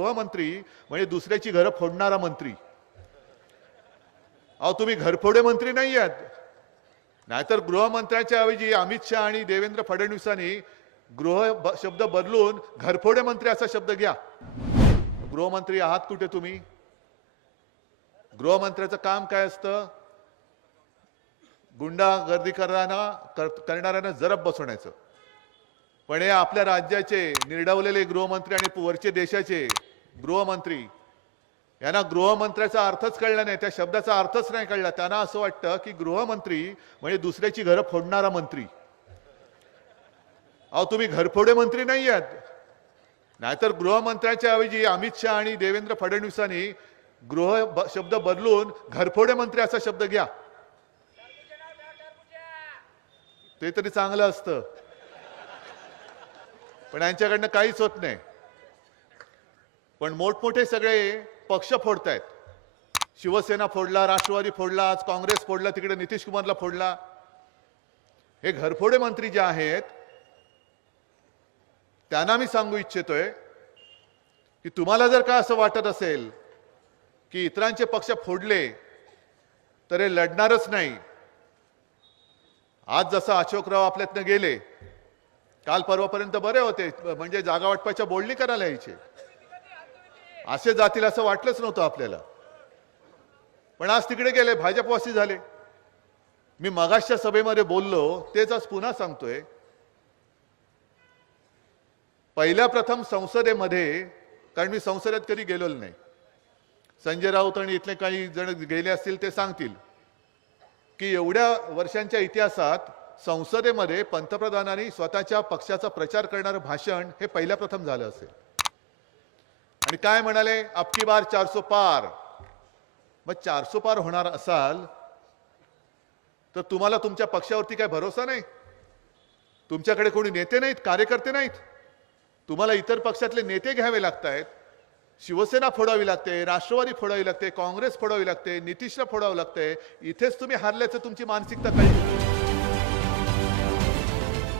गृहमंत्री म्हणजे दुसऱ्याची घरं फोडणारा मंत्री. अहो तुम्ही घरफोडे मंत्री नाही आहात. नाहीतर गृहमंत्र्यांच्या ऐवजी अमित शहा आणि देवेंद्र फडणवीसांनी गृह शब्द बदलून घरफोडे मंत्री असा शब्द घ्या. गृहमंत्री आहात कुठे तुम्ही? गृहमंत्र्याचं काम काय असतं? गुंडा गर्दी कर- करणाऱ्यांना जरब बसवण्याचं. पण हे आपल्या राज्याचे निर्डवलेले गृहमंत्री आणि वरचे देशाचे गृहमंत्री. यांना गृहमंत्र्याचा अर्थच कळला नाही त्या शब्दाचा अर्थच नाही कळला. त्यांना असं वाटतं की गृहमंत्री म्हणजे दुसऱ्याची घरं फोडणारा मंत्री. अहो तुम्ही घरफोडे मंत्री नाही आहात. नाहीतर गृहमंत्र्यांच्या ऐवजी अमित शहा आणि देवेंद्र फडणवीसांनी गृह शब्द बदलून घरफोडे मंत्री असा शब्द घ्या. ते तरी चांगलं असतं. पण यांच्याकडनं काहीच होत नाही. पण मोठमोठे सगळे पक्ष फोडतायत. शिवसेना फोडला राष्ट्रवादी फोडला आज काँग्रेस फोडला तिकडे नितीश कुमारला फोडला. हे घरफोडे मंत्री जे आहेत त्यांना मी सांगू इच्छितोय की तुम्हाला जर का असं वाटत असेल की इतरांचे पक्ष फोडले तर हे लढणारच नाही. आज जसं अशोकराव आपल्यातनं गेले काल परवापर्यंत बरे होते म्हणजे जागा वाटपाच्या बोलणी करायला यायचे. असे जातील असं वाटलंच नव्हतं आपल्याला. पण आज तिकडे गेले भाजपवासी झाले. मी मगाशच्या सभेमध्ये बोललो तेच आज पुन्हा सांगतोय. पहिल्या प्रथम संसदेमध्ये कारण मी संसदेत कधी गेलेलो नाही. संजय राऊत आणि इथले काही जण गेले असतील ते सांगतील. की एवढ्या वर्षांच्या इतिहासात संसदेमध्ये पंतप्रधानांनी स्वतःच्या पक्षाचा प्रचार करणारं भाषण हे पहिल्या प्रथम झालं असेल. आणि काय म्हणाले? अबकी बार चारसो पार. मग चारसो पार होणार असाल तर तुम्हाला तुमच्या पक्षावरती काय भरोसा नाही? तुमच्याकडे कोणी नेते नाहीत कार्यकर्ते नाहीत? तुम्हाला इतर पक्षातले नेते घ्यावे लागत आहेत शिवसेना फोडावी लागते राष्ट्रवादी फोडावी लागते काँग्रेस फोडावी लागते नितीशला फोडावं लागते. इथेच तुम्ही हारल्याचं तुमची मानसिकता कळली.